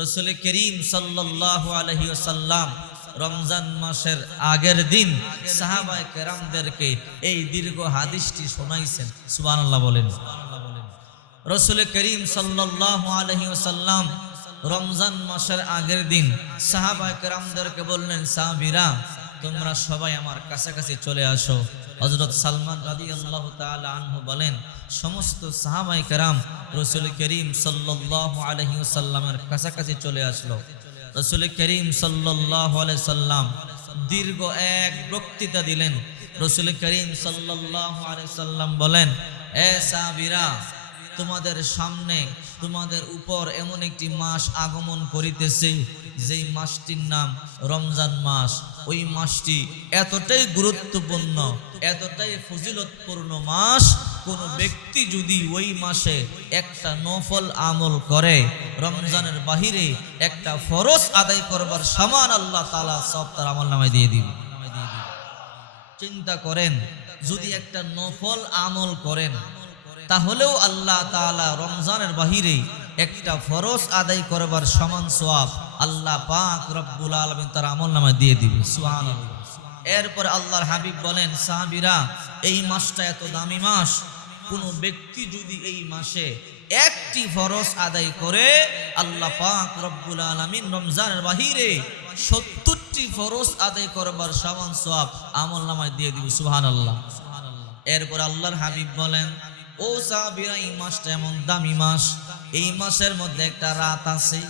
রাসূল করিম সাল্লাল্লাহু আলাইহি ওয়াসাল্লাম রমজান মাসের আগের দিন সাহাবায়ে কেরামদেরকে এই দীর্ঘ হাদিসটি শোনাইছেন। সুবহানাল্লাহ বলেন। রাসূল করিম সাল্লাল্লাহু আলাইহি ওয়াসাল্লাম রমজান মাসের আগের দিন সাহাবায়ে কেরামদেরকে বললেন, সাহাবীরা তোমরা সবাই আমার কাছাকাছি চলে আসো। হযরত সালমান রাদিয়াল্লাহু তাআলা আনহু বলেন, সমস্ত সাহাবায়ে কেরাম রাসূল করিম সাল্লাল্লাহু আলাইহি ওয়াসাল্লামের কাছাকাছি চলে আসলো। রাসূল করিম সাল্লাল্লাহু আলাইহি সাল্লাম দীর্ঘ এক বক্তৃতা দিলেন। রাসূল করিম সাল্লাল্লাহু আলাইহি সাল্লাম বলেন, এ সাহাবীরা, তোমাদের সামনে তোমাদের উপর এমন একটি মাস আগমন করিতেছে যেই মাসটির নাম রমজান মাস। ওই মাসটি এতটাই গুরুত্বপূর্ণ, এতটাই ফজিলতপূর্ণ মাস, কোন ব্যক্তি যদি ওই মাসে একটা নফল আমল করে, রমজানের বাহিরে একটা ফরজ আদায় করবার সমান আল্লাহ তাআলা সব তার আমলনামায় দিয়ে দিবে। চিন্তা করেন, যদি একটা নফল আমল করেন তাহলেও আল্লাহ তাআলা রমজানের বাহিরে একটা ফরজ আদায় করবার সমান সওয়াব আল্লাহ পাক রব্বুল আলামিন তার আমলনামায় দিয়ে দিবে। সুবহানাল্লাহ। এরপর আল্লাহর হাবিব বলেন, সাহাবীরা, এই মাসটা এত দামি মাস, কোন ব্যক্তি যদি এই মাসে একটি ফরজ আদায় করে, আল্লাহ পাক রব্বুল আলামিন রমজানের বাহিরে 70টি ফরজ আদায় করবার সমান সওয়াব আমলনামায় দিয়ে দিবে। সুবহানাল্লাহ। এরপর আল্লাহর হাবিব বলেন, ও সাহাবীরা, এই মাসটা এমন দামি মাস, এই মাসের মধ্যে একটা রাত আছে,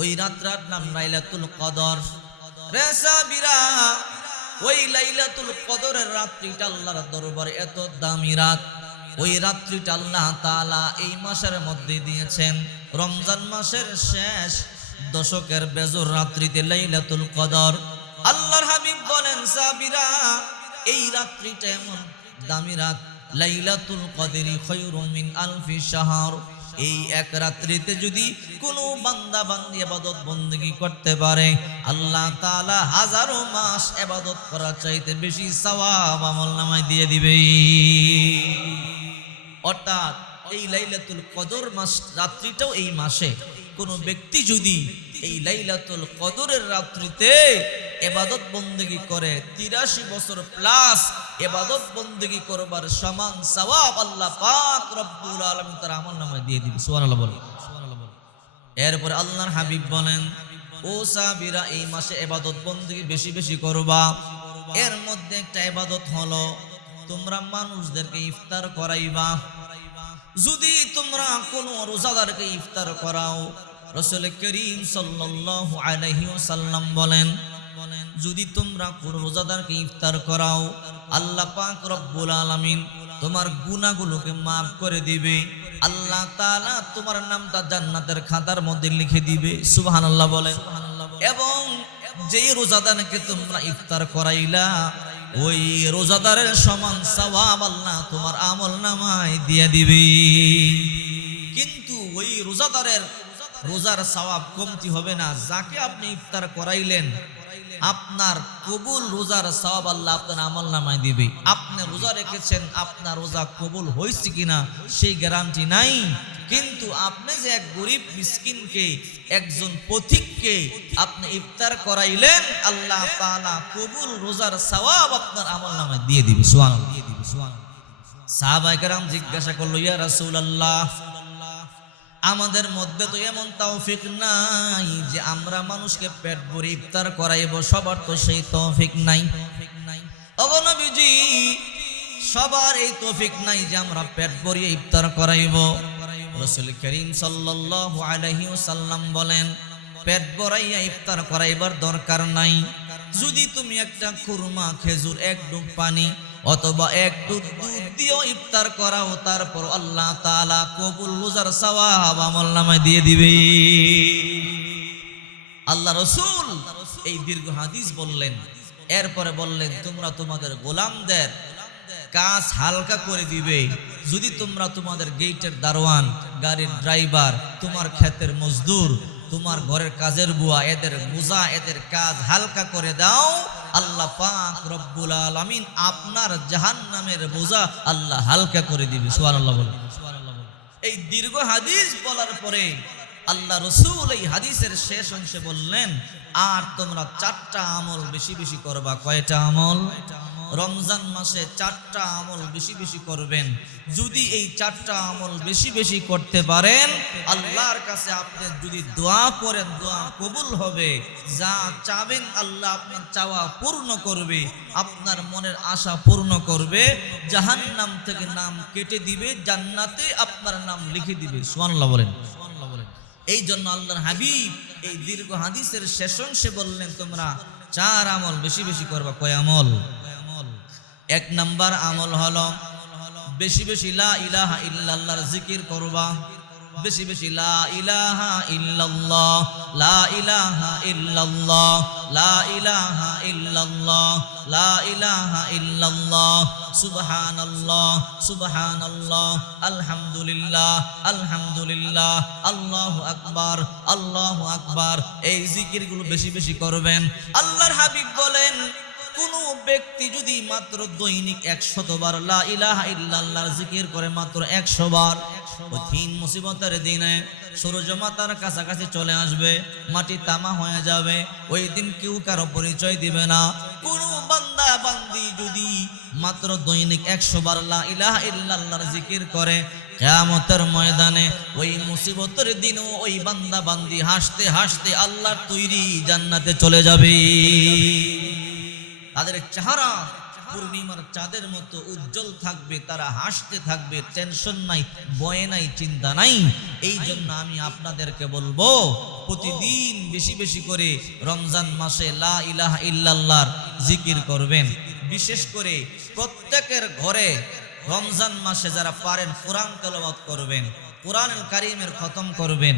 ওই রাতটার নাম লাইলাতুল কদর। রে সাহাবীরা, ওই লাইলাতুল কদরের রাত্রিটা আল্লাহর দরবারে এত দামি রাত, ওই রাত্রিটা আল্লাহ তাআলা এই মাসের মধ্যে দিয়েছেন। রমজান মাসের শেষ দশকের বেজর রাত্রিতে লাইলাতুল কদর। আল্লাহর হাবিব বলেন, সাহাবীরা, এই রাত্রিটা এমন দামি রাত, লাইলাতুল কদরি খায়রুম মিন আলফি শাহর। এই এক রাত্রিতে যদি কোনো বান্দা বান্দি ইবাদত বندگی করতে পারে, আল্লাহ তাআলা হাজারো মাস ইবাদত করার চাইতে বেশি সওয়াব আমলনামায় দিয়ে দিবে। অর্থাৎ এই লাইলাতুল কদর মাস রাত্রিটাও এই মাসে কোনো ব্যক্তি যদি এই লাইলাতুল কদরের রাত্রিতে ইবাদত বندگی করে, 83 বছর প্লাস ইবাদত বندگی করবার সমান সওয়াব আল্লাহ পাক রব্বুল আলামিন তার আমলনামায় দিয়ে দিবে। সুবহানাল্লাহ বলেন। এরপর আল্লাহর হাবিব বলেন, ও সাহাবীরা, এই মাসে ইবাদত বندگی বেশি বেশি করবা। এর মধ্যে একটা ইবাদত হলো তোমরা মানুষদেরকে ইফতার করাইবা। যদি তোমরা কোনো রোজাদারকে ইফতার করাও, রাসূল করিম সাল্লাল্লাহু আলাইহি ওয়াসাল্লাম বলেন, যদি তোমরা কোন রোজাদারকে ইফতার করাও, আল্লাহ পাক রব্বুল আলামিন তোমার গুনাহগুলোকে maaf করে দিবে। আল্লাহ তাআলা তোমার নামটা জান্নাতের খাতার মধ্যে লিখে দিবে। সুবহানাল্লাহ বলেন। এবং যেই রোজাদারকে তোমরা ইফতার করাইলা, ওই রোজাদারের সমান সওয়াব আল্লাহ তোমার আমলনামায় দিয়ে দিবে। কিন্তু ওই রোজাদারের রোজার সওয়াব কমতি হবে না। যাকে আপনি ইফতার করাইলেন, আপনার কবুল রোজার সওয়াব আল্লাহ আপনার আমলনামায় দিবে। আপনি রোজা রেখেছেন, আপনার রোজা কবুল হয়েছে কিনা সেই গ্যারান্টি নাই। কিন্তু আপনি যে এক গরিব মিসকিনকে, একজন পথিককে আপনি ইফতার করাইলেন, আল্লাহ তাআলা কবুল রোজার সওয়াব আপনার আমলনামায় দিয়ে দিবে। সুবহানাল্লাহ। সাহাবায়ে কেরাম জিজ্ঞাসা করলো, ইয়া রাসূলুল্লাহ, আমাদের মধ্যে তো এমন তৌফিক নাই যে আমরা মানুষকে পেট ভরে ইফতার করাইব, সবার তো সেই তৌফিক নাই। ওগো নবীজি, সবার এই তৌফিক নাই যে আমরা পেট ভরে ইফতার করাইব। রাসূল করিম সাল্লাল্লাহু আলাইহি ওয়াসাল্লাম বলেন, পেট ভরাইয়া ইফতার করাইবার দরকার নাই। যদি তুমি একটা খুরমা, খেজুর, এক ডুব পানি অথবা একটু দুধ দিয়েও ইফতার করাও, তারপর আল্লাহ তাআলা কবুল রোজার সওয়াব আমলনামায় দিয়ে দিবে। আল্লাহ রাসূল এই দীর্ঘ হাদিস বললেন। এরপরে বললেন, তোমরা তোমাদের গোলামদের কাজ হালকা করে দিবে। যদি তোমরা তোমাদের গেটের দারোয়ান, গাড়ির ড্রাইভার, তোমার ক্ষেতের মজদুর, তোমার ঘরের কাজের বুয়া, এদের বোঝা, এদের কাজ হালকা করে দাও, আল্লাহ পাক রব্বুল আলামিন আপনার জাহান্নামের বোঝা আল্লাহ হালকা করে দিবে। সুবহানাল্লাহ বলেন। এই দীর্ঘ হাদিস বলার পরে আল্লাহ রসুল এই হাদিসের শেষ অংশে বললেন, আর তোমরা 4টা আমল বেশি বেশি করবা। কয়টা আমল? রমজান মাসে 4টা আমল বেশি বেশি করবেন। যদি এই 4টা আমল বেশি বেশি করতে পারেন, আল্লাহর কাছে আপনি যদি দোয়া করেন, দোয়া কবুল হবে। যা চাবেন আল্লাহ আপনার চাওয়া পূর্ণ করবে, আপনার মনের আশা পূর্ণ করবে। জাহান্নাম থেকে নাম কেটে দিবে, জান্নাতে আপনার নাম লিখে দিবে। সুবহানাল্লাহ বলেন। এই জন্য আল্লাহর হাবিব এই দীর্ঘ হাদিসের শেষ অংশে বললেন, তোমরা 4 আমল বেশি বেশি করবা। কয় আমল? 1 নাম্বার আমল হলো বেশি বেশি লা ইলাহা ইল্লাল্লাহর জিকির করবা। বেশি বেশি লা ইলাহা ইল্লাল্লাহ, লা ইলাহা ইল্লাল্লাহ, লা ইলাহা ইল্লাল্লাহ, লা ইলাহা ইল্লাল্লাহ, সুবহানাল্লাহ সুবহানাল্লাহ, আলহামদুলিল্লাহ আলহামদুলিল্লাহ, আল্লাহু আকবার আল্লাহু আকবার। এই জিকিরগুলো বেশি বেশি করবেন। আল্লাহর হাবিব বলেন, কোন ব্যক্তি যদি মাত্র দৈনিক 100 বার লা ইলাহা ইল্লাল্লাহর জিকির করে, মাত্র 100 বার, কঠিন মুসিবতের দিনে সূর্য মাতার কাছাকাছি চলে আসবে, মাটি তামা হয়ে যাবে। ওই দিন কেউ কারো পরিচয় দিবে না। কোন বান্দা বান্দি যদি মাত্র দৈনিক 100 বার লা ইলাহা ইল্লাল্লাহর জিকির করে, কিয়ামতের ময়দানে ওই মুসিবতের দিনও ওই বান্দা বান্দি হাসতে হাসতে আল্লাহর তৈরি জান্নাতে চলে যাবে। তাদের চেহারা পূর্ণিমার চাঁদের মতো উজ্জ্বল থাকবে, তারা হাসতে থাকবে, টেনশন নাই, ভয় নাই, চিন্তা নাই। এই জন্য আমি আপনাদেরকে বলবো, প্রতিদিন বেশি বেশি করে রমজান মাসে লা ইলাহা ইল্লাল্লাহর জিকির করবেন। বিশেষ করে প্রত্যেকের ঘরে রমজান মাসে যারা পারেন কোরআন তেলাওয়াত করবেন, কোরআনুল কারীমের খতম করবেন।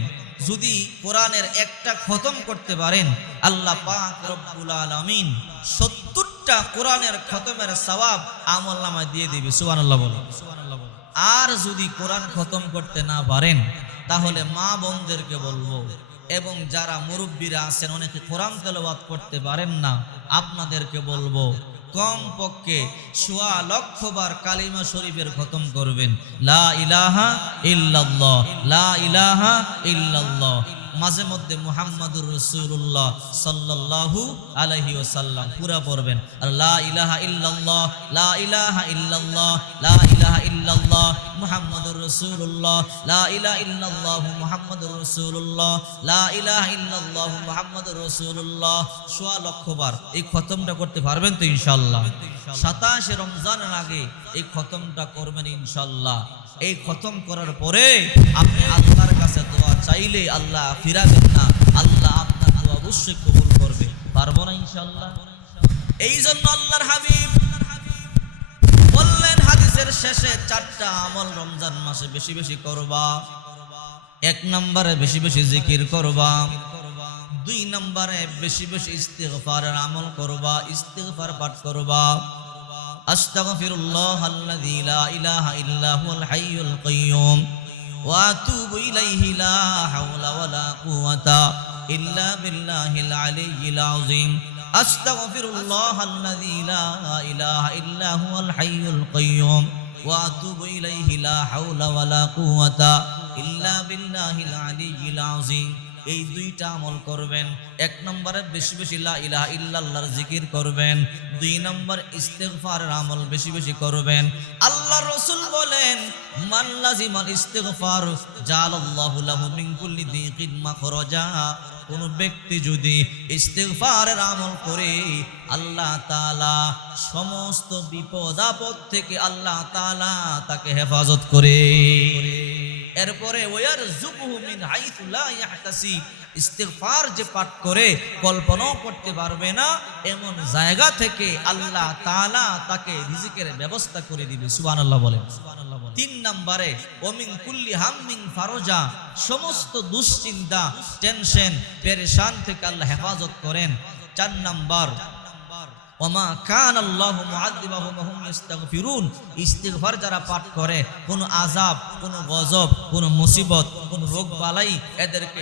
যদি কোরআনের একটা খতম করতে পারেন, আল্লাহ পাক রব্বুল আলামিন 70টা কোরআনের খতমের সওয়াব আমলনামায় দিয়ে দিবে। সুবহানাল্লাহ বলেন। আর যদি কোরআন খতম করতে না পারেন, তাহলে মা বোনদেরকে বলবো, এবং যারা মুরব্বীরা আছেন অনেকে কোরআন তেলাওয়াত করতে পারেন না, আপনাদেরকে বলবো কম পক্ষে 1.25 লক্ষ বার কালিমা শরীফের খতম করবেন। লা ইলাহা ইল্লাল্লাহ, লা ইলাহা ইল্লাল্লাহ। মাঝে মধ্যে মুহাম্মাদুর রাসূলুল্লাহ সাল্লাল্লাহু আলাইহি ওয়াসাল্লাম পুরা পড়বেন। আর লা ইলাহা ইল্লাল্লাহ, লা ইলাহা ইল্লাল্লাহ, লা ইলাহা ইল্লাল্লাহ মুহাম্মাদুর রাসূলুল্লাহ, লা ইলাহা ইল্লাল্লাহ মুহাম্মাদুর রাসূলুল্লাহ, লা ইলাহা ইল্লাল্লাহ মুহাম্মাদুর রাসূলুল্লাহ 1.25 লক্ষ বার এই খতমটা করতে পারবেন তো ইনশাআল্লাহ? 27 রমজানের আগে এই খতমটা করবেন ইনশাআল্লাহ। এই খতম করার পরে আপনি আল্লাহর কাছে দোয়া চাইলে আল্লাহ ফিরাবেন না, আল্লাহ আপনার দোয়া অবশ্যই কবুল করবে। পারবো না ইনশাআল্লাহ? এই জন্য আল্লাহর হাবিব বললেন হাদিসের শেষে, 4টা আমল রমজান মাসে বেশি বেশি করবা। 1 নম্বরে বেশি বেশি জিকির করবা। 2 নম্বরে বেশি বেশি ইস্তিগফারের আমল করবা, ইস্তিগফার পাঠ করবা। আস্তাগফিরুল্লাহাল্লাযী লা ইলাহা ইল্লা হুয়াল হাইয়ুল কাইয়্যুম ওয়া আতুবু ইলাইহি লা হাওলা ওয়ালা কুওয়াতা ইল্লা বিল্লাহিল আলিয়্যিল আযীম। আস্তাগফিরুল্লাহাল্লাযী লা ইলাহা ইল্লা হুয়াল হাইয়ুল কাইয়্যুম ওয়া আতুবু ইলাইহি লা হাওলা ওয়ালা কুওয়াতা ইল্লা বিল্লাহিল আলিয়্যিল আযীম। এই 2টা আমল করবেন। 1 নম্বরে বেশি বেশি লা ইলাহা ইল্লাল্লাহর জিকির করবেন। 2 নম্বর ইস্তিগফারের আমল বেশি বেশি করবেন। আল্লাহর রাসূল বলেন, মান লাজিমাল ইস্তিগফার জালাল্লাহু লাহু মিন কুল্লি দিকিন মাখরাজা। কোন ব্যক্তি যদি ইস্তিগফারের আমল করে, আল্লাহ তাআলা সমস্ত বিপদ আপদ থেকে আল্লাহ তাআলা তাকে হেফাজত করে। এরপরে ওয়ারযুকুহু মিন হাইতু লা ইয়াহতাসিব। ইস্তিগফার যে পাঠ করে কল্পনাও করতে পারবে না এমন জায়গা থেকে আল্লাহ তাআলা তাকে রিজিকের ব্যবস্থা করে দিবে। সুবহানাল্লাহ বলেন। 3 নম্বরে ওমিন কুল্লি হাম্মিন ফারজা। সমস্ত দুশ্চিন্তা, টেনশন, পেরেশান থেকে আল্লাহ হেফাজত করেন। 4 নম্বর ওমা কান আল্লাহু মুআযিবাহুম ওয়া হুম ইস্তাগফিরুন। ইস্তিগফার যারা পাঠ করে, কোন আযাব, কোন গজব, কোন মুসিবত, কোন রোগ বালাই এদেরকে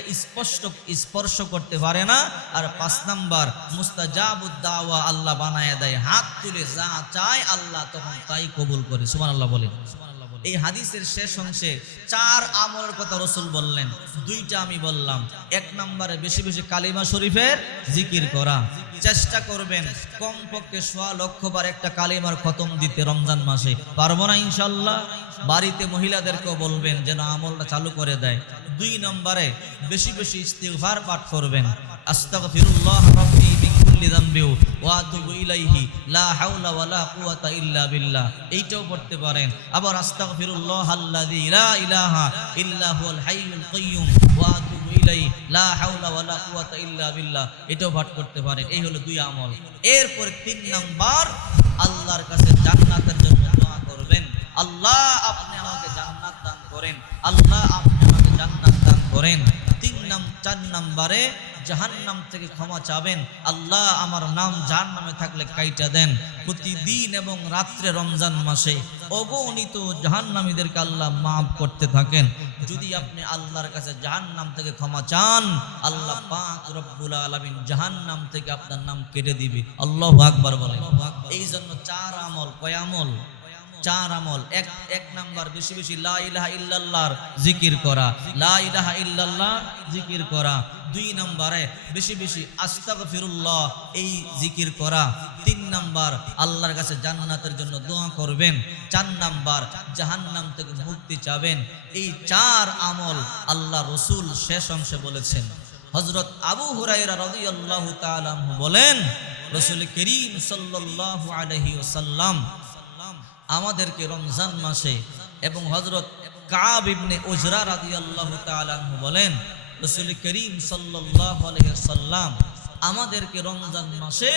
স্পর্শ করতে পারে না। আর 5 নাম্বার মুস্তাজাবুদ দাওয়া আল্লাহ বানায় দেয়। হাত তুলে যা চায় আল্লাহ তখন তাই কবুল করে। সুবহানাল্লাহ বলেন। এই হাদিসের শেষ অংশে 4 আমলের কথা রাসূল বললেন, 2টা আমি বললাম। 1 নম্বরে বেশি বেশি কালিমা শরীফের জিকির করা, চেষ্টা করবেন কমপক্ষে 1.25 লক্ষ বার একটা কালিমার খতম দিতে রমজান মাসে। পারবো না ইনশাআল্লাহ? বাড়িতে মহিলাদেরকেও বলবেন যেন আমলটা চালু করে দেয়। 2 নম্বরে বেশি বেশি ইস্তিগফার পাঠ করবেন, আস্তাগফিরুল্লাহ রাব্বি মিন কুল্লি যামবি ওয়া আতুবু ইলাইহি লা হাওলা ওয়ালা কুওয়াতা ইল্লা বিল্লাহ, এইটাও পড়তে পারেন। আবার আস্তাগফিরুল্লাহ আল্লাযী লা ইলাহা ইল্লা হুয়াল হাইয়ুল কাইয়্যুম ওয়া আতুবু ইলাইহি লা হাওলা ওয়ালা কুওয়াতা ইল্লা বিল্লাহ, এটাও পাঠ করতে পারেন। এই হলো 2 আমল। এরপর 3 নাম্বার, আল্লাহর কাছে জান্নাতের জন্য দোয়া করবেন, আল্লাহ আপনি আমাকে জান্নাত দান করেন, আল্লাহ আপনি আমাকে জান্নাত দান করেন। 4 নম্বরে জাহান্নাম থেকে ক্ষমা চাবেন, আল্লাহ আমার নাম জাহান্নামে থাকলে কাইটা দেন। প্রতিদিন এবং রাত্রে রমজান মাসে অগণিত জাহান্নামীদেরকে আল্লাহ মাফ করতে থাকেন। যদি আপনি আল্লাহর কাছে জাহান্নাম থেকে ক্ষমা চান, আল্লাহ পাক রব্বুল আলামিন জাহান্নাম থেকে আপনার নাম কেটে দিবে। আল্লাহু আকবার বলেন। এই জন্য 4 আমল। কয় আমল? 4 আমল। এক নাম্বার বেশি বেশি লা ইলাহা ইল্লাল্লাহর জিকির করা, লা ইলাহা ইল্লাল্লাহ জিকির করা। 2 নম্বরে বেশি বেশি আস্তাগফিরুল্লাহ এই জিকির করা। 3 নাম্বার আল্লাহর কাছে জান্নাতের জন্য দোয়া করবেন। 4 নাম্বার জাহান্নাম থেকে মুক্তি চাবেন। এই 4 আমল আল্লাহ রাসূল শেষ অংশে বলেছেন। হযরত আবু হুরায়রা রাদিয়াল্লাহু তাআলা আনহু বলেন, রাসূল করিম সাল্লাল্লাহু আলাইহি ওয়াসাল্লাম আমাদেরকে রমজান মাসে, এবং হযরত কাব ইবনে উজরা রাদিয়াল্লাহু তাআলা আনহু বলেন, রাসূল করিম সাল্লাল্লাহু আলাইহি ওয়াসাল্লাম আমাদেরকে রমজান মাসে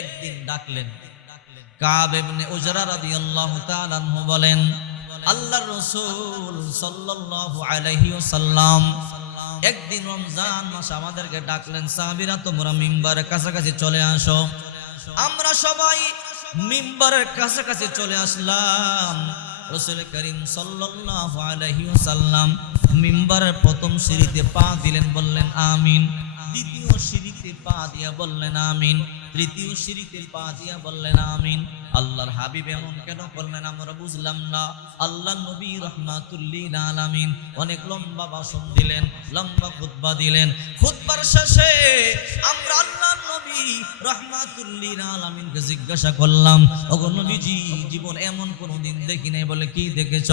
একদিন ডাকলেন। কাব ইবনে উজরা রাদিয়াল্লাহু তাআলা আনহু বলেন, আল্লাহর রাসূল সাল্লাল্লাহু আলাইহি ওয়াসাল্লাম একদিন রমজান মাসে আমাদেরকে ডাকলেন, সাহাবীরা তোমরা মিম্বারের কাছাকাছি চলে আসো। আমরা সবাই মিম্বারের কাছাকাছি চলে আসলাম। রাসূল করিম সাল্লাল্লাহু আলাইহি ওয়াসাল্লাম মিম্বারের প্রথম সিঁড়িতে পা দিলেন, বললেন আমিন। দ্বিতীয় সিঁড়িতে পা দিয়া বললেন আমিন। তৃতীয় সিঁড়িতে পা দিয়া বললেন আমিন। আল্লাহর হাবিব এমন কেন করলেন আমরা বুঝলাম না। আল্লাহ নবী রাহমাতুল লিল আলামিন অনেক লম্বা ভাষণ দিলেন, লম্বা খুতবা দিলেন। খুতবার শেষে আমরা আল্লাহর নবী রাহমাতুল লিল আলামিনকে জিজ্ঞাসা করলাম, ওগো নবীজি, জীবন এমন কোনদিন দেখি নাই। বলে কি দেখেছ?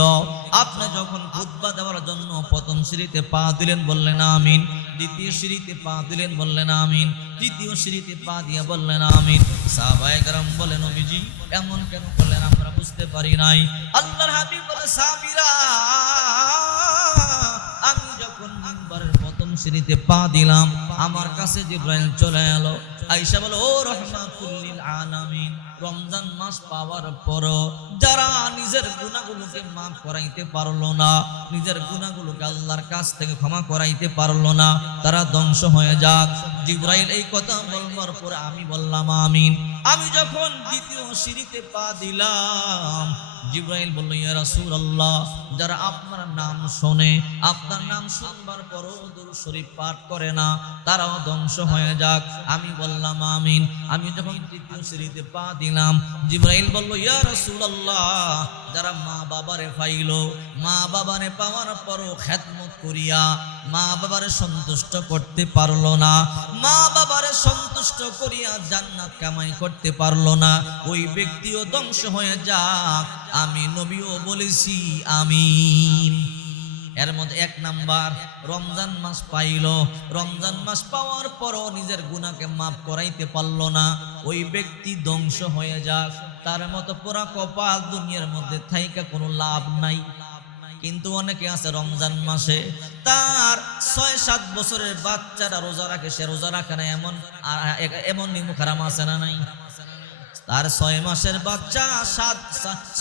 আপনি যখন খুতবা দেওয়ার জন্য প্রথম সিঁড়িতে পা দিলেন বললেন আমিন, দ্বিতীয় সিঁড়িতে পা দিলেন বললেন আমিন, তৃতীয় সিঁড়িতে পা দিয়া বললেন আমিন। সাহাবায়ে কেরাম বলেন, নবীজি এমন কেন করলেন আমরা বুঝতে পারি নাই। আল্লাহর হাবিব বলে, সাহাবীরা আমি যখন মিম্বারের প্রথম সিঁড়িতে পা দিলাম আমার কাছে জিবরাইল চলে এলো। আয়েশা বলে, ও রাহমাতুল লিল আলামিন, রমজান মাস পাওয়ার পরও যারা নিজের গুনাহগুলোকে মাফ করাইতে পারলো না, নিজের গুনাহগুলোকে আল্লাহর কাছ থেকে ক্ষমা করাইতে পারলো না, তারা ধ্বংস হয়ে যাক। জিবরাইল এই কথা বলবার পরে আমি বললাম আমিন। আমি যখন দ্বিতীয় সিঁড়িতে পা দিলাম, জিবরাইল বলল, ইয়া রাসূলুল্লাহ, যারা আপনার নাম শোনে, আপনার নাম শুনবার পরও দুরূদ শরীফ পাঠ করে না, তারাও ধ্বংস হয়ে যাক। আমি বললাম আমিন। আমি যখন তৃতীয় সিঁড়িতে পা দিলাম, জিবরাইল বলল, ইয়া রাসূলুল্লাহ, যারা মা বাবারে পাইলো, মা বাবারে পাওয়ার পরও খেদমত করিয়া মা বাবারে সন্তুষ্ট করতে পারলো না, মা বাবারে সন্তুষ্ট করিয়া জান্নাত কামাই করতে পারলো না, ওই ব্যক্তিও ধ্বংস হয়ে যাক। আমি নবীও বলেছি আমিন। এর মধ্যে 1 নাম্বার, রমজান মাস পাইল, রমজান মাস পাওয়ার পরও নিজের গুনাহকে মাফ করাইতে পারলো না, ওই ব্যক্তি ধ্বংস হয়ে যাক। তার মতো পুরা কপাল দুনিয়ার মধ্যে থাইকা কোনো লাভ নাই। কিন্তু অনেকে আছে রমজান মাসে তার 6-7 বছরের বাচ্চারা রোজা রাখে, সে রোজা রাখে না, এমন নিমুখ হারাম আছে না নাই? তার 6 মাসের বাচ্চা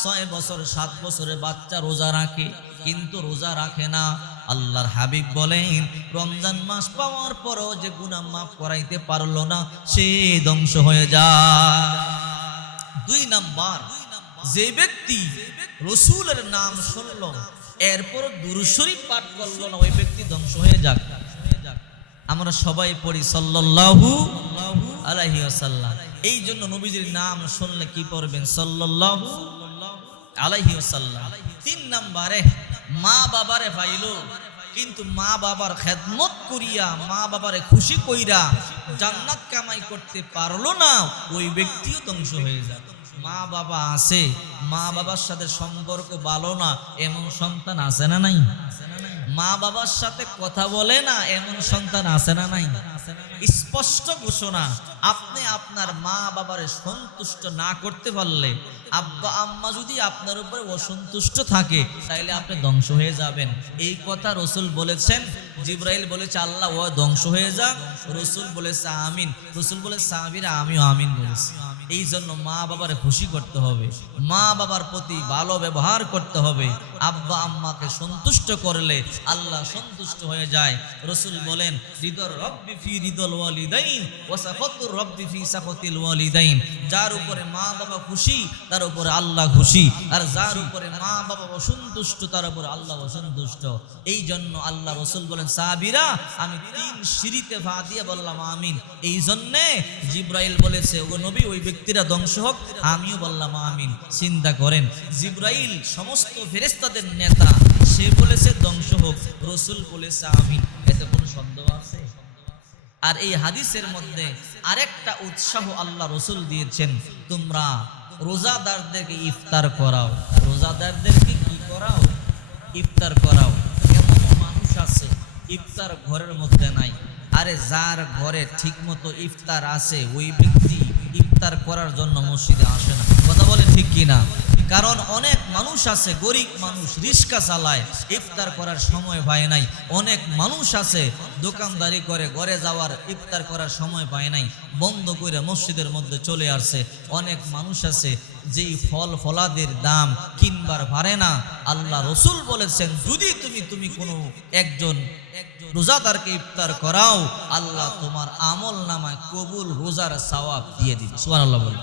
6 বছর 7 বছরের বাচ্চা রোজা রাখে, কিন্তু রোজা রাখে না। আল্লাহর হাবিব বলেন, রমজান মাস পাওয়ার পরও যে গুনাহ মাফ করাইতে পারলো না, সে ধ্বংস হয়ে যায়। 2 নাম্বার, যে ব্যক্তি রাসূলের নাম শুনলো এরপর দুরূদ শরীফ পাঠ করলো না, ওই ব্যক্তি ধ্বংস হয়ে যাক। আমরা সবাই পড়ি সাল্লাল্লাহু আলাইহি ওয়াসাল্লাম। এই জন্য নবীজির নাম শুনলে কি পড়বেন? সাল্লাল্লাহু আলাইহি ওয়াসাল্লাম। তিন নম্বরে মা বাবারে পাইলো কিন্তু মা বাবার খেদমত করিয়া মা বাবারে খুশি কইরা জান্নাত কামাই করতে পারলো না, ওই ব্যক্তিও ধ্বংস হয়ে যায়। মা বাবা আছে, মা বাবার সাথে সম্পর্ক ভালো না, এমন সন্তান আছে না নাই? মা বাবার সাথে কথা বলে না, এমন সন্তান আছে না নাই? স্পষ্ট ঘোষণা, আপনি আপনার মা বাবারে সন্তুষ্ট না করতে পারলে, আব্বা আম্মা যদি আপনার উপরে অসন্তুষ্ট থাকে, তাইলে আপনি ধ্বংস হয়ে যাবেন। এই কথা রসুল বলেছেন। জিবরাইল বলেছে আল্লাহ ও ধ্বংস হয়ে যাক, রসুল বলেছে আমিন। রসুল বলে সাহাবীরা আমিও আমিন বলেছি। এই জন্য মা বাবারে খুশি করতে হবে, মা বাবার প্রতি ভালো ব্যবহার করতে হবে। আব্বা আম্মাকে সন্তুষ্ট করলে আল্লাহ সন্তুষ্ট হয়ে যায়। রসুল বলেন রিদর রব্বি ফি রিদল ওয়ালিদাইন ওয়া সাখাতুর রব্বি ফি সাখাতিল ওয়ালিদাইন। যার উপরে মা বাবা খুশি তার উপরে আল্লাহ খুশি, আর যার উপরে মা বাবা অসন্তুষ্ট তার উপরে আল্লাহ অসন্তুষ্ট। এই জন্য আল্লাহ রসুল বলেন সাহাবীরা আমি 3 সিঁড়িতে পা দিয়ে বললাম আমিন। এই জন্যে জিবরাইল বলেছে ওগো নবী ওই ব্যক্তিরা ধ্বংস হোক, আমিও বললাম আমিন। চিন্তা করেন, জিবরাইল সমস্ত ফেরেশতাদের নেতা, সে বলেছে ধ্বংস হোক, রসুল বলেছে আমিন। এতে কোনো সন্দেহ আছে? আর এই হাদিসের মধ্যে আরেকটা উৎসাহ আল্লাহ রসুল দিয়েছেন, তোমরা রোজাদারদেরকে ইফতার করাও। রোজাদারদেরকে কি করাও? ইফতার করাও। এমন মানুষ আছে ইফতার ঘরের মধ্যে নাই, আরে যার ঘরে ঠিক মতো ইফতার আছে ওই ব্যক্তি ইফতার করার জন্য মসজিদে আসে না। কথা বলে ঠিক কিনা? কারণ অনেক মানুষ আছে, গরিব মানুষ, রিক্সা চালায়, ইফতার করার সময় পায় নাই। অনেক মানুষ আছে দোকানদারি করে, ঘরে যাওয়ার ইফতার করার সময় পায় নাই, বন্ধ করে মসজিদের মধ্যে চলে আসছে। অনেক মানুষ আছে যেই ফল ফলাদের দাম কিনবার পারে না। আল্লাহ রসুল বলেছেন যদি তুমি কোনো একজন রোজাদারকে ইফতার করাও, আল্লাহ তোমার আমল নামায় কবুল রোজার সওয়াব দিয়ে দিবে। সুবহানাল্লাহ বলে।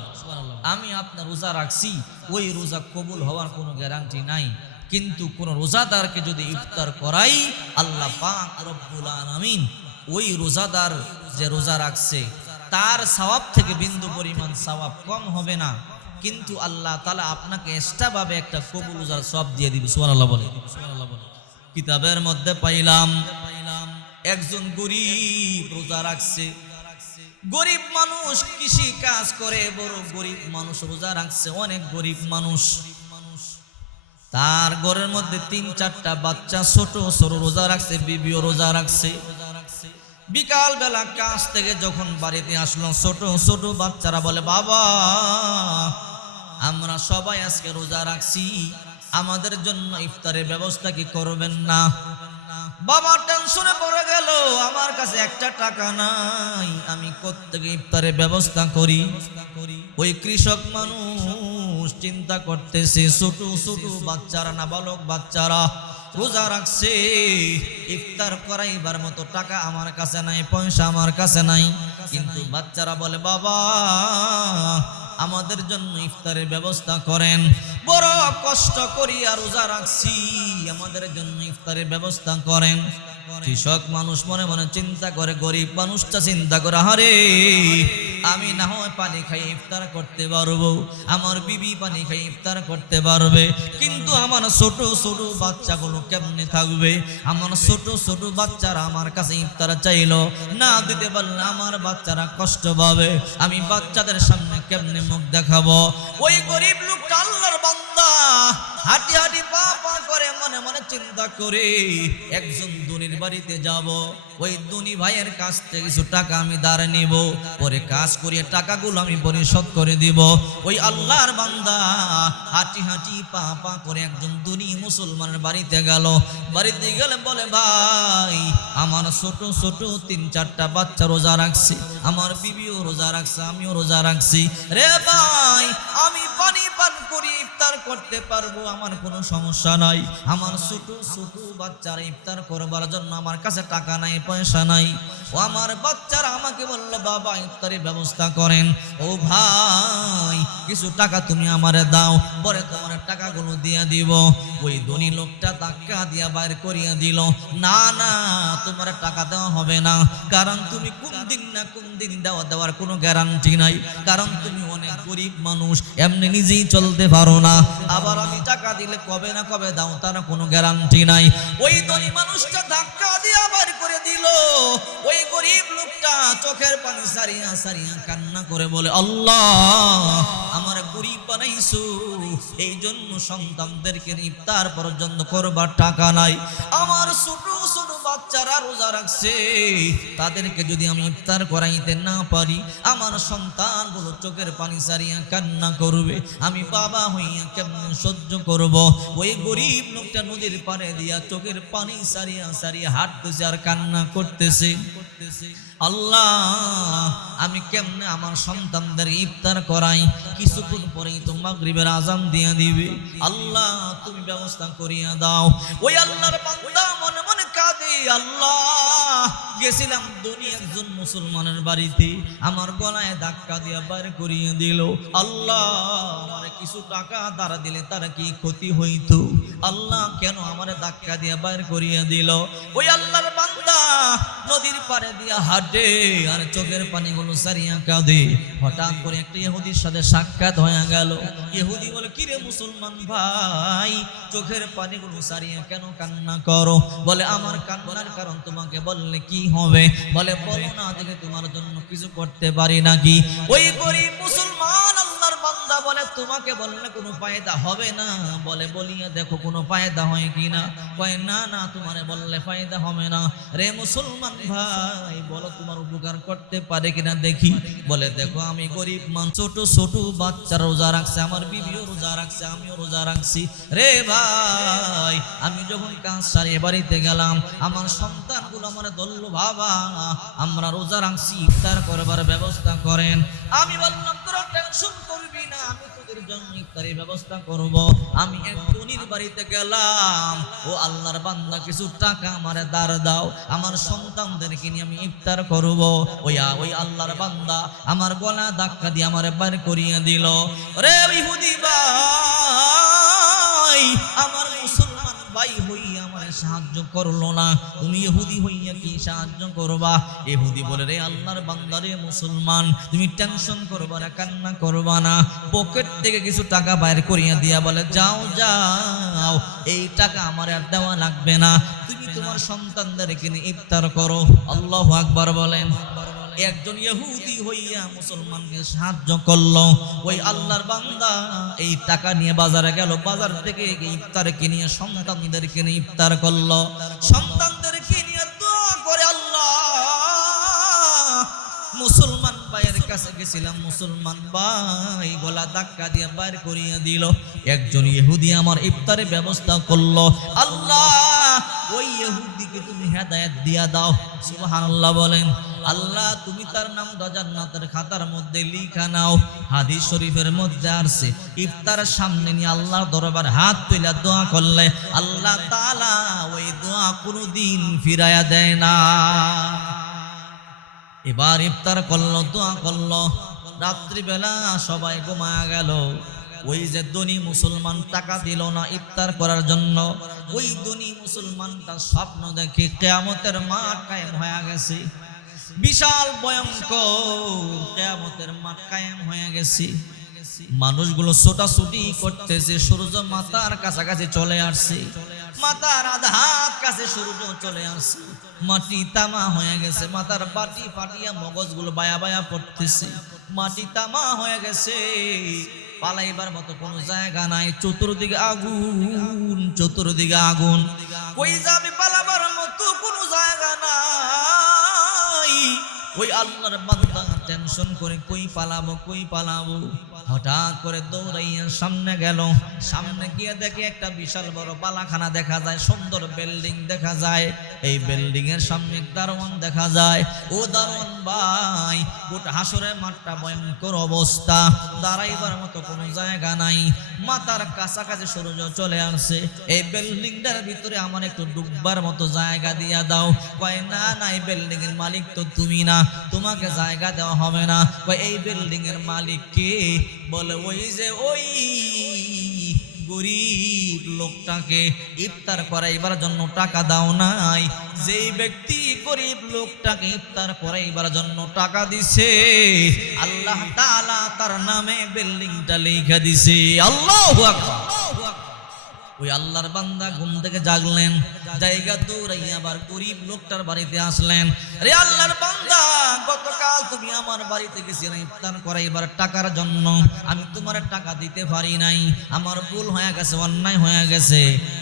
আমি আপনার রোজা রাখছি, ওই রোজা কবুল হওয়ার কোনো গ্যারান্টি নাই, কিন্তু কোন রোজাদারকে যদি ইফতার করাই, আল্লাহ পাক রব্বুল আলামিন ওই রোজাদার যে রোজা রাখছে তার সওয়াব থেকে বিন্দু পরিমাণ সওয়াব কম হবে না, কিন্তু আল্লাহ তাআলা আপনাকে এক্সট্রা ভাবে একটা কবুল রোজার সওয়াব দিয়ে দিবে। সুবহানাল্লাহ বলে। কিতাবের মধ্যে পাইলাম একজন গরিব রোজা রাখছে। গরিব মানুষ কৃষি কাজ করে, বড় গরিব মানুষ রোজা রাখছে, অনেক গরিব মানুষ। তার ঘরের মধ্যে 3-4টা বাচ্চা ছোট ছোট রোজা রাখছে, বিবিও রোজা রাখছে। বিকাল বেলা কাজ থেকে যখন বাড়িতে আসলো, ছোট ছোট বাচ্চারা বলে বাবা আমরা সবাই আজকে রোজা রাখছি, আমাদের জন্য ইফতারের ব্যবস্থা কি করবেন না? বাবা টেনশনে পড়ে গেল, আমার কাছে একটা টাকা নাই, আমি কোত্থেকে ইফতারের ব্যবস্থা করি? ওই কৃষক মানুষ চিন্তা করতেছে, ছোট ছোট বাচ্চারা, নাবালক বাচ্চারা রোজা রাখছে, ইফতার করাইবার মতো টাকা আমার কাছে নাই, পয়সা আমার কাছে নাই। কিন্তু বাচ্চারা বলে বাবা আমাদের জন্য ইফতারের ব্যবস্থা করেন, বড় কষ্ট করিয়া রোজা রাখছি, আমাদের জন্য ইফতারের ব্যবস্থা করেন। কৃষক মানুষ মনে মনে চিন্তা করে, গরিব মানুষটা চিন্তা করে আরে আমি না হয় পানি খাই ইফতার করতে পারবো, আমার বিবি পানি খাই ইফতার করতে পারবে, কিন্তু আমার ছোট ছোট বাচ্চাগুলো কেমনে থাকবে? আমার ছোট ছোট বাচ্চারা আমার কাছে ইফতার চাইলো, না দিতে পারলে আমার বাচ্চারা কষ্ট পাবে, আমি বাচ্চাদের সামনে কেমনে মুখ দেখাবো? ওই গরিব লোকটা আল্লাহর বান্দা হাঁটি হাঁটি পা পা করে মনে মনে চিন্তা করে একজন ধনীর বাড়িতে যাব, ওই ধনী ভাইয়ের কাছ থেকে কিছু টাকা আমি ধার নিব, পরে কাজ করিয়ে টাকাগুলো আমি পরিশোধ করে দিব। ওই আল্লাহর বান্দা হাঁটি হাঁটি পা পা করে একজন ধনী মুসলমানের বাড়িতে গেল। বাড়িতে গেলে বলে ভাই আমার ছোট ছোট 3-4টা বাচ্চা রোজা রাখছে, আমার বিবিও রোজা রাখছে, আমিও রোজা রাখছি, রে ভাই আমি পানি পান করি ইফতার করতে পারবো, আমার কোনো সমস্যা নাই, আমার ছোট ছোট বাচ্চারা ইফতার করবার জন্য আমার কাছে টাকা নাই, পয়সা নাই। ও আমার বাচ্চারা আমাকে বলল, বাবা ইফতারের ব্যবস্থা করেন। ও ভাই, কিছু টাকা তুমি আমারে দাও, পরে তোমার টাকাগুলো দিয়া দিব। ওই ধনী লোকটা টাকা দিয়া বাইর করিয়া দিল, না না, তোমার টাকা দেওয়া হবে না, কারণ তুমি কোন দিন না কোন দিন দেওয়ার কোনো গ্যারান্টি নাই, কারণ তুমি অনেক গরিব মানুষ, এমনি নিজেই চলতে পারো না, আবার আমি টাকা দিলে কবে না কবে দাও তার কোনো গ্যারান্টি নাই। ওই ধনী মানুষটা ধাক্কা দিয়া বাইর করে দিল। ওই গরিব লোকটা চোখের পানি সারিয়া সারিয়া কান্না করে বলে, আল্লাহ, আমার গরিব বানাইছো, এই জন্য সন্তানদেরকে ইফতার পর্যন্ত করবার টাকা নাই। আমার ছোট ছোট বাচ্চারা রোজা রাখছে, তাদেরকে যদি আমি ইফতার করাইতে না পারি, আমার সন্তানগুলো চোখের পানি সারিয়া কান্না করবে, আমি বাবা হইয়া কেমন সহ্য করব। ওই গরিব লোকটা নদীর পাড়ে দিয়া চোখের পানি সারিয়া সারিয়া হাঁটতেছে আর কান্না করতেছে, আল্লাহ, আমি কেমনে আমার সন্তানদের ইফতার করাই, কিছুক্ষণ পরেই তো মাগরিবের আজান দিয়া দিবে, আল্লাহ তুমি ব্যবস্থা করিয়া দাও। ওই আল্লাহর বান্দা মনে মনে কাঁদে, আল্লাহ, গেছিলাম দুনিয়া একজন মুসলমানের বাড়িতে, আমার গলায় ধাক্কা দিয়া বাইর করিয়ে দিল, আল্লাহ, আমার কিছু টাকা দ্বারা দিলে তার কি ক্ষতি হইতো, আল্লাহ কেন আমার ধাক্কা দিয়া বাইর করিয়ে দিল। ওই আল্লাহর বান্দা নদীর পাড়ে দিয়া হাঁটে আর চোখের পানিগুলো সারিয়া কাঁদে। হঠাৎ করে একটা ইহুদির সাথে সাক্ষাৎ হয়ে গেল। ইহুদি বলে, কিরে মুসলমান ভাই, চোখের পানিগুলো সারিয়া কেন কান্না করো? বলে, আমার কান্নার কারণ তোমাকে বললে কি হবে? বলে, বলো না, দেখে তোমার জন্য কিছু করতে পারি নাকি? ওই গরিব মুসলমান আল্লাহর বান্দা বলে, তোমাকে বললে কোনো ফায়দা হবে না। বলে, বলিয়া দেখো কোনো ফায়দা হয় কিনা। কয়, না না, তোমারে বললে ফায়দা হবে না। রে মুসলমান ভাই, বলো তোমার উপকার করতে পারে কিনা দেখি। বলে, দেখো আমি গরিব মানুষ, ছোট ছোট বাচ্চা রোজা রাখছে, আমার বিবিও রোজা রাখছে, আমিও রোজা রাখছি। রে ভাই, আমি যখন কাজ সারিয়ে বাড়িতে গেলাম, আমার সন্তানগুলো আমার ধরল, বাবা আমরা রোজা রাখছি, ইফতার করবার ব্যবস্থা করেন। আমি বললাম, তোরা টেনশন করবি না, আমি তোদের জন্য ইফতারের ব্যবস্থা করব। আমি এক ধনীর বাড়িতে গেলাম, ও আল্লাহর বান্দা কিছু টাকা আমারে দাঁড় দাও, আমার সন্তানদেরকে নিয়ে আমি ইফতার করব। ওই আল্লাহর বান্দা আমার গলা ধাক্কা দিয়ে আমারে বের করিয়ে দিল। রে ইহুদি ভাই, আমার মুসলমান ভাই হইয়া আমারে সাহায্য করলো না, তুমি ইহুদি হইয়া কি সাহায্য করবা? ইহুদি বলে, রে আল্লাহর বান্দা, রে মুসলমান, তুমি টেনশন করবা না, কান্না করবা না। পকেট থেকে কিছু টাকা বাইর করিয়া দিয়া বলে, যাও যাও, এই টাকা আমার আর দেওয়া লাগবে না, তুমি তোমার সন্তানদেরকে নিয়ে ইফতার করো। আল্লাহু আকবার বলেন। একজন ইহুদি হইয়া মুসলমানকে সাহায্য করলো। ওই আল্লাহর বান্দা এই টাকা নিয়ে বাজারে গেল, বাজার থেকে ইফতারকে নিয়ে সন্তানদেরকে নিয়ে ইফতার করলো। সন্তানদেরকে নিয়ে দোয়া করে, আল্লাহ, মুসলমান ভাইয়ের কাছে গেছিলাম, মুসলমান ভাই গলা ধাক্কা দিয়ে বাইর করিয়া দিল। একজন ইহুদি আমার ইফতারের ব্যবস্থা করলো। আল্লাহ, ওই ইহুদিকে তুমি হেদায়েত দিয়া দাও। সুবহানাল্লাহ বলেন। আল্লাহ, তুমি তার নাম জান্নাতের খাতার মধ্যে লিখা নাও। হাদিস শরীফের মধ্যে আসছে, ইফতার সামনে নিয়ে আল্লাহর দরবার হাত তুলে দোয়া করলে আল্লাহ তাআলা ওই দোয়া কোনোদিন ফিরায়া দেয় না। এবার ইফতার করলো, দোয়া করলো, রাত্রিবেলা সবাই ঘুমায়া গেল। ওই যে ধনী মুসলমান টাকা দিল না ইফতার করার জন্য, ওই ধনী মুসলমানটা স্বপ্ন দেখে কিয়ামতের মাঠ কায়েম হয়ে গেছে, বিশাল ভয়ঙ্কর কিয়ামতের মাঠ কায়েম হয়ে গেছে। মানুষগুলো ছোটাছুটি করতেছে, সূর্য মাথার কাছাকাছি চলে আসছে, মাথার আধা হাত কাছে সূর্য চলে আসছে, মাটি তামা হয়ে গেছে, মাথার বাটি ফাটিয়া মগজগুলো বায়া বায়া পড়তেছে, মাটি তামা হয়ে গেছে, পালাইবার মতো কোনো জায়গা নাই, চতুর্দিকে আগুন, চতুর্দিকে আগুন, কই যাবে পালাবার মতো কোনো জায়গা নাই। ওই আল্লাহর বান্দা টেনশন করে কই পালাবো হঠাৎ করে দৌড়াইয়া সামনে গেল। সামনে গিয়ে দেখে একটা বিশাল বড় বালাখানা দেখা যায়, সুন্দর বিল্ডিং দেখা যায়। এই বিল্ডিং এর সামনে দারোয়ান দেখা যায়। ও দারোয়ান ভাই, গোটা হাসরের মাঠটা ভয়ঙ্কর অবস্থা, দাঁড়াইবার মতো কোনো জায়গা নাই, মাথার কাছাকাছি সূর্য চলে আসছে। এই বিল্ডিংটার ভিতরে আমার একটু ডুববার মতো জায়গা দিয়া দাও। কয় না এই বিল্ডিং এর মালিক তো তুমি না, তোমাকে জায়গা দেওয়া হবে না। কয় এই বিল্ডিং এর মালিক কে? বলে ওই যে ওই গরিব লোকটাকে ইফতার করাইবার জন্য টাকা দাও নাই, যেই ব্যক্তি গরিব লোকটাকে ইফতার করাইবার জন্য টাকা দিছে, আল্লাহ তাআলা তার নামে বিল্ডিংটা লিখে দিছে। আল্লাহু আকবার। ওই আল্লাহর বান্দা ঘুম থেকে জাগলেন, জায়গা দৌড়াইয়া আবার গরিব লোকটার বাড়িতে আসলেন। রে আল্লাহর বান্দা, গতকাল তুমি আমার বাড়িতে গেছিলে ইফতার করাইবার টাকার জন্য, আমি তোমার টাকা দিতে পারি নাই, আমার ভুল হয়ে গেছে, অন্যায় হয়ে গেছে।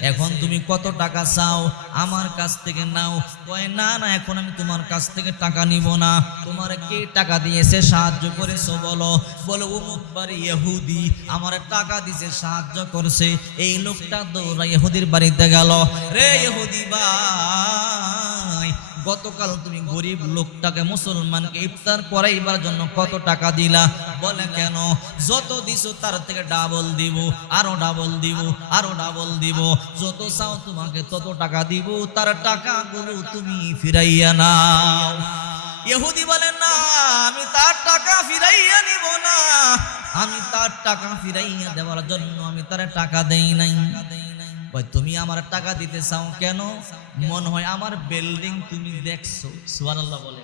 এখন তুমি কত টাকা চাও? আমার কাছ থেকে নাও। কয় না এখন আমি তোমার কাছ থেকে টাকা নিব না। তোমার কে টাকা দিয়েছে, সাহায্য করেছো বলো? বলে অমুক বাড়ি ইহুদি আমার টাকা দিয়েছে, সাহায্য করছে। এই লোকটা দৌড়া ইহুদির বাড়িতে গেল। রে ইহুদি ভাই, গতকাল তুমি গরিব লোকটাকে মুসলমানকে ইফতার করাইবার জন্য কত টাকা দিলা? বলে কেন? যত দিছো তার থেকে ডাবল দিব, আরো ডাবল দিব, আরো ডাবল দিব, যত চাও তোমাকে তত টাকা দিব, তার টাকাগুলো তুমি ফিরাইয়া নাও। ইহুদি বলেন না, আমি তার টাকা ফিরাইয়া নিব না, আমি তার টাকা ফিরাইয়া দেওয়ার জন্য আমি তার টাকা দেই নাই। তুমি আমার টাকা দিতে চাও কেন? মনে হয় আমার বিল্ডিং তুমি দেখছো। সুবহানাল্লাহ বলে।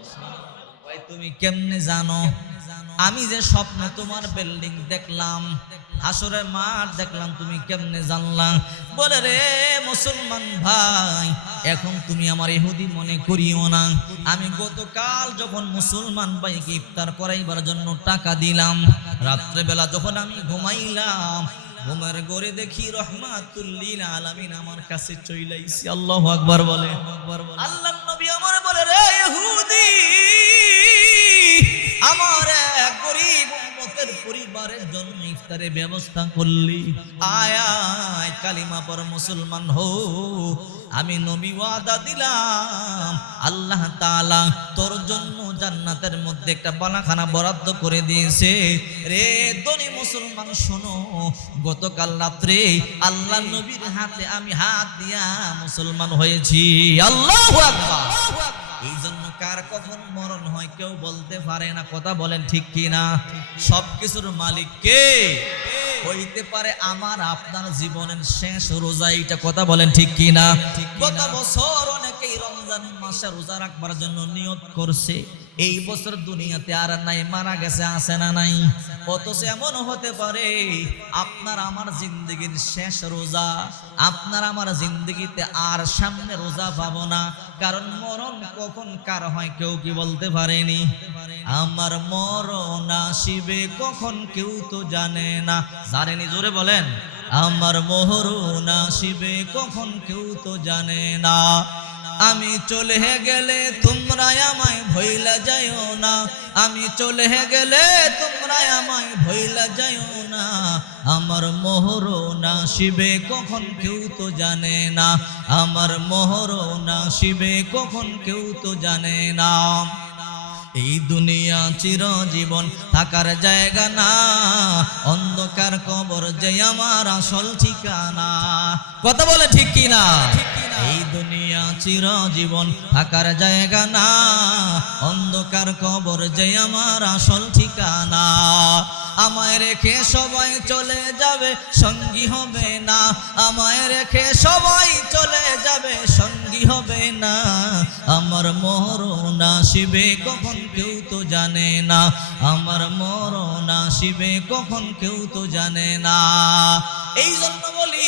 তুমি কেমনে জানো? আমি যে স্বপ্নে তোমার বিল্ডিং দেখলাম, হাসরের মাঠ দেখলাম, তুমি কেমনে জানলা? বলে রে মুসলমান ভাই, এখন তুমি আমার ইহুদি মনে করিও না। আমি গতকাল যখন মুসলমান ভাইকে ইফতার করাইবার জন্য টাকা দিলাম, রাত্রেবেলা যখন আমি ঘুমাইলাম, ঘুমের ঘরে দেখি রহমাতুল লিল আলামিন আমার কাছে চলে আইছে। আল্লাহু আকবার বলে। আল্লাহর নবী আমার বলে, রে ইহুদি, আমার এক গরিব উম্মতের পরিবারের জন্য ইফতারের ব্যবস্থা করলি, আয় আয় কালিমা পড়, মুসলমান হো। আমি নবী ওয়াদা দিলাম, আল্লাহ তাআলা তোর জন্য জান্নাতের মধ্যে একটা বালাখানা বরাদ্দ করে দিয়েছে। রে ধনী মুসলমান শোনো, গতকাল রাত্রে আল্লাহ নবীর হাতে আমি হাত দিয়া মুসলমান হয়েছি। আল্লাহু আকবার। এই জন্য কার কখন মরণ হয় কেউ বলতে পারে না। কথা বলেন ঠিক কিনা? সবকিছুর মালিক কে? হইতে পারে আমার আপনার জীবনের শেষ রোজা। এইটা কথা বলেন ঠিক কিনা? গত বছর অনেকেই রমজান মাসে রোজা রাখবার জন্য নিয়ত করছে, এই বছর দুনিয়াতে আর নাই, মারা গেছে, আছে না নাই? অথচ এমন হতে পারে আপনার আমার জিন্দগির শেষ রোজা, আপনার আমার জিন্দগিতে আর সামনে রোজা পাবো না। কারণ মরণ কখন কার হয় কেউ কি বলতে পারেনি। আমার মরণ আসিবে কখন কেউ তো জানে না। জানেনি? জোরে বলেন। আমার মরণ আসিবে কখন কেউ তো জানে না। আমি চলে গেলে তোমরা আমায় ভইলা যাইও না, আমি চলে গেলে তোমরা আমায় ভইলা যাইও না। আমার মরণ আসিবে কখন কেউ তো জানে না, আমার মরণ আসিবে কখন কেউ তো জানে না। এই দুনিয়া চিরজীবন থাকার জায়গা না, অন্ধকার কবর যে আমার আসল ঠিকানা। কথা বলে ঠিক কিনা? এই দুনিয়া চিরজীবন থাকার জায়গা না, অন্ধকার কবর যে আমার আসল ঠিকানা। আমায় রেখে সবাই চলে যাবে, সঙ্গী হবে না, আমায় রেখে সবাই চলে যাবে, সঙ্গী হবে না। আমার মরণ আসিবে কখন কেউ তো জানে না, আমার মরণ আসিবে কখন কেউ তো জানে না। এই জন্য বলি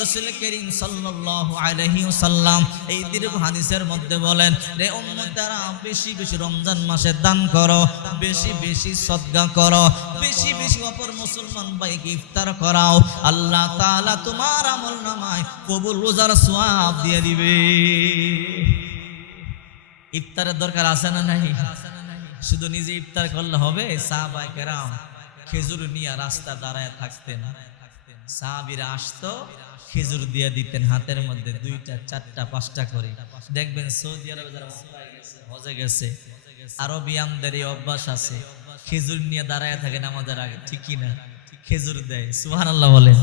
রাসূল করিম সাল্লাল্লাহু আলাইহি ওয়াসাল্লাম এই দীর্ঘ হাদিসের মধ্যে বলেন, রে উম্মতেরা বেশি বেশি রমজান মাসে দান করো, বেশি বেশি সদকা করো, বেশি বেশি অপর মুসলমান ভাইকে ইফতার করাও। আল্লাহ তাআলা তোমার আমলনামায় কবুল রোজার সওয়াব দিয়ে দিবে। ইফতারের দরকার আছে না নাই? শুধু নিজে ইফতার করলে হবে? সাহাবায়ে কেরাম খেজুর নিয়ে রাস্তা দাঁড়ায় থাকতেন, সাহাবীরা আসতো খেজুর দিয়ে দিতেন হাতের মধ্যে, 2টা 4টা 5টা করে। দেখবেন সৌদি আরবে যারা হজে গেছে আরবিয়ানদের এই অভ্যাস আছে, খেজুর নিয়ে দাঁড়ায় থাকে নামাজের আগে, ঠিক কি না? খেজুর দেয়, সুবহানাল্লাহ বলেন।